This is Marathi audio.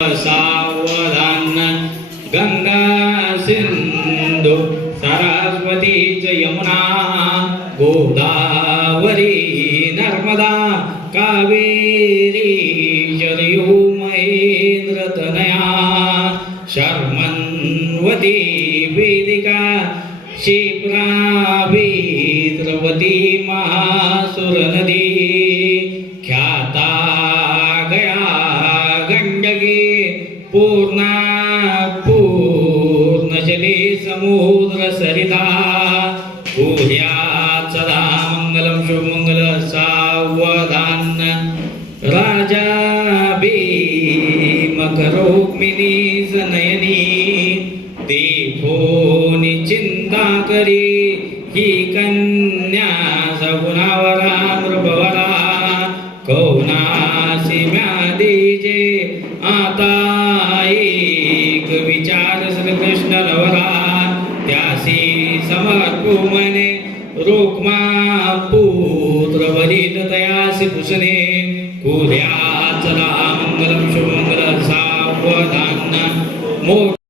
सावधान गंगा सिंधु सरस्वती च यमुना गोदावरी नर्मदा कावेरी जरयू महेंद्र तनया शर्मन्वती वेदिका क्षिप्रावी द्रवती महासुरनदी ख्याता गंडगी पूर्णा पूर्णजले समुद्र सरिता. पूर्या सदा मंगलम शुभमंगल सावधान. राजा भीमकरोग्मिनी सनयनी ते फोनी चिंता करी ही कन्या सगुणावरा नृपवरा कौनासी दीजे आता एक विचार श्रीकृष्ण नवरा त्यासी समर्पू मने रोक्मा पुत्र वरील तयासी पुसणे कुर्या चला मंगलम शुभमंगल सावधान. मोठ